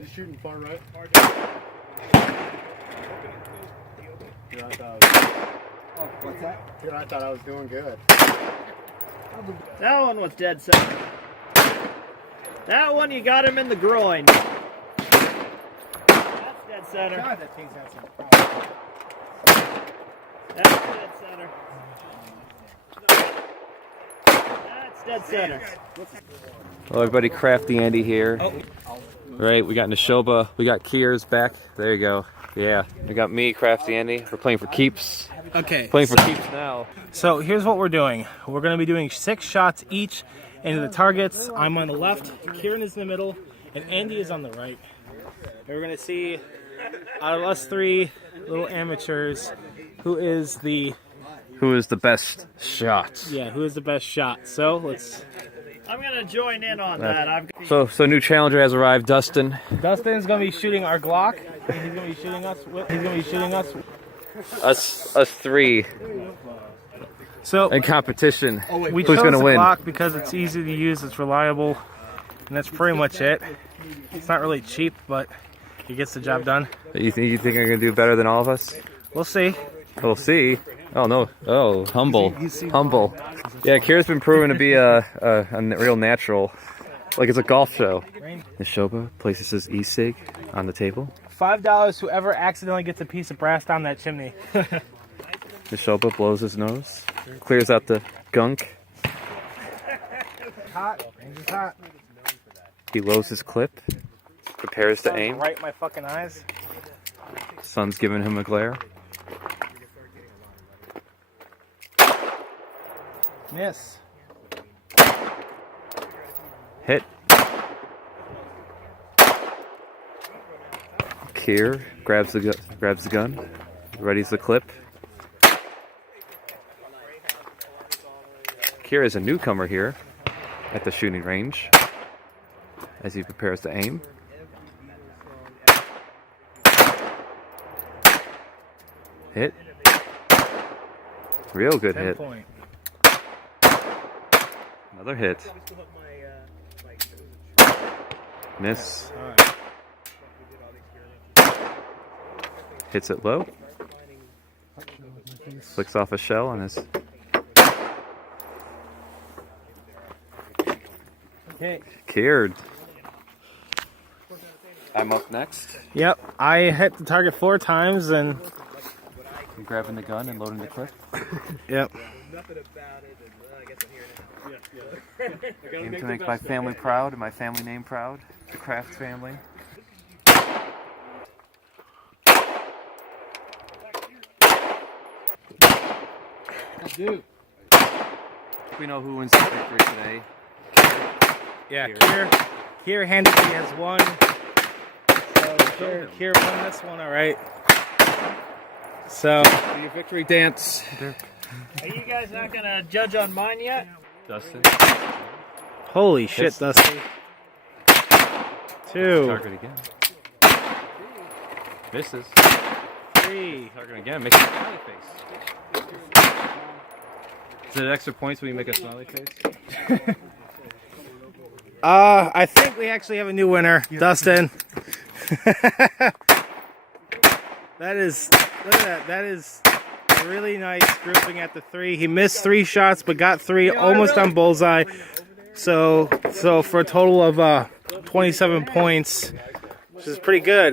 He's shooting far right. Here, What's that? I thought I was doing good. That one was dead center. That one, you got him in the groin. That's dead center. God, that thing's got some problems. That's dead center. That's dead center. Hello everybody, Crafty Andy here. Right, we got Nishoba, we got Kiers back. There you go. Yeah, we got me, Crafty Andy. We're playing for keeps. Okay. Playing for keeps now. So here's what we're doing. We're going to be doing 6 shots each into the targets. I'm on the left, Kieran is in the middle, and Andy is on the right. And we're going to see, out of us 3 little amateurs, who is the best shot? Yeah, who is the best shot. So let's... I'm gonna join in on that. So new challenger has arrived, Dustin. Dustin's going to be shooting our Glock. And he's going to be shooting us. He's going to be shooting us. Us 3 So in competition. we Who's chose gonna the win? Glock because it's easy to use, it's reliable, and that's pretty much it. It's not really cheap, but it gets the job done. You think I'm gonna do better than all of us? We'll see. We'll see. Oh no! Oh, humble. Yeah, Kira's been proven to be a real natural. Like it's a golf show. Nishoba places his e-cig on the table. $5 whoever accidentally gets a piece of brass down that chimney. Nishoba blows his nose, clears out the gunk. Hot. Ranger's hot. He loads his clip, prepares to aim. Right in my fucking eyes. Sun's giving him a glare. Miss. Hit. Kier grabs the gun, readies the clip. Kier is a newcomer here at the shooting range as he prepares to aim. Hit. Real good hit. Point. Another hit. Miss. Right. Hits it low. Flicks off a shell on his... Okay. Cured. I'm up next. Yep, I hit the target 4 times and... I'm grabbing the gun and loading the clip. Yep. Aim to make my family proud and my family name proud. The Craft family. Dude. We know who wins the victory today. Yeah, Kier handed me as 1. So Kier won this one, alright. So, Do your victory dance. Are you guys not gonna judge on mine yet? Dustin. holy shit, Dusty. 2. Target again. Misses. 3. Target again. Makes a smiley face. Is it extra points when you make a smiley face? I think we actually have a new winner, Dustin. That is, look at that. That is a really nice grouping at the 3. He missed 3 shots, but got 3 almost on bullseye. So for a total of 27 points, which is pretty good.